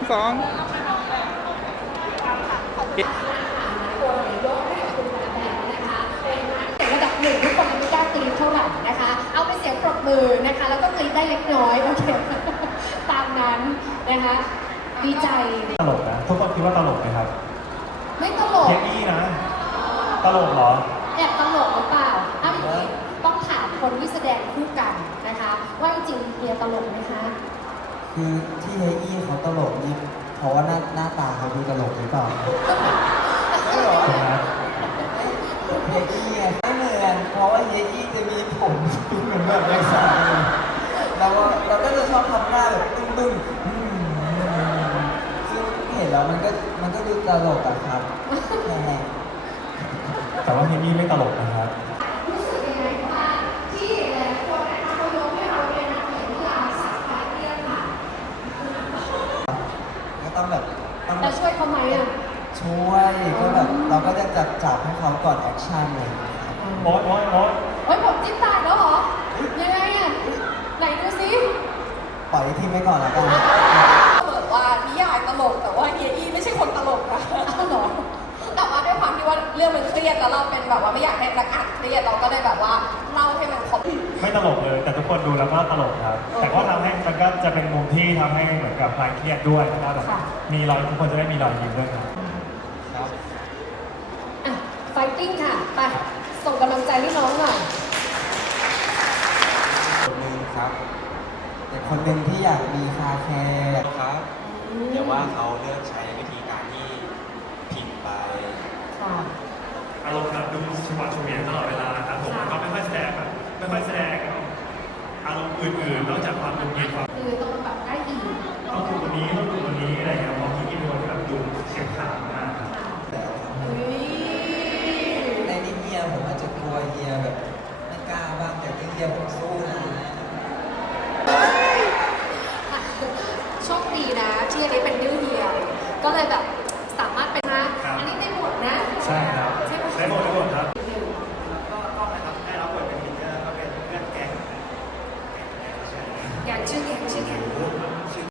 สองระดับหนึ่งทุกคนไม่กล้ากรี๊ดเท่าไหร่นะคะ เอาเป็นเสียงปรบมือนะคะ แล้วก็กรี๊ดได้เล็กน้อยโอเคตามนั้นนะคะดีใจตลกนะทุกคนคิดว่าตลกไหมครับไม่ตลกเพียงอี้นะตลกเหรอแอบตลกหรือเปล่าเอาอย่างนี้ต้องถามคนที่แสดงคู่กันนะคะว่าจริงเฮียตลกไหมคะคือที่เฮอี้เขาตลกนี่เพราะว่าหน้าตาเขาดูตลกหรือเปล่าไม่หรอเฮอี้ไม่เหมือนเพราะว่าเฮอี้จะมีผมเหมือนแบบแม็กซ์ซ่าเราก็จะชอบทำหน้าแบบตึ้งซึ่งเห็นแล้วมันก็ดูตลกอะครับแต่ว่าเฮอี้ไม่ตลกนะครับรู้สึกยังไงบ้างที่หลายคนนะคะเขายกให้เราเป็นนักเขียนนิยายสายคลายเครียดค่ะก็ต้องแบบแต่ช่วยเขาไหมอ่ะช่วยก็แบบเราก็จะจับให้เขาก่อนแอคชั่นเลยโอ๊ยเฮ้ยผมจิ้มตายแล้วเหรอยังไงอ่ะไหนดูซิปล่อยทิ้งไว้ก่อนแล้วกันเหมือนว่านิยายตลกแต่ว่าเฮียอี้ไม่ใช่คนตลกนะอ้าวเหรอแต่ว่าด้วยความที่ว่าเรื่องมันเครียดแล้วเราเป็นแบบว่าไม่อยากให้นักอ่านเครียดเราก็ได้แบบว่าเล่าให้มันครบไม่ตลกเลยแต่ทุกคนดูแล้วก็ตลกครับแต่ก็ทำให้มันก็จะเป็นมุมที่ทำให้เหมือนกับคลายเครียดด้วยนะครับแบบมีรอยทุกคนจะได้มีรอยยิ้มด้วยครับอ่ะไฟติ้งค่ะไปส่งกำลังใจให้น้องหน่อยคนหนึ่งครับแต่คนหนึ่งที่อยากมีคาแคร์ครับเดี๋ยวว่าเขาเลือกใช้วิธีการที่ผิดไปอารมณ์แบบดูฉวัดเฉวียนตลอดเวลาครับผมก็ไม่ค่อยแสดงอารมณ์อื่นๆนอกจากความหงุดหงิดความคือต้องแบบได้อีกต้องดูคนนี้ต้องดู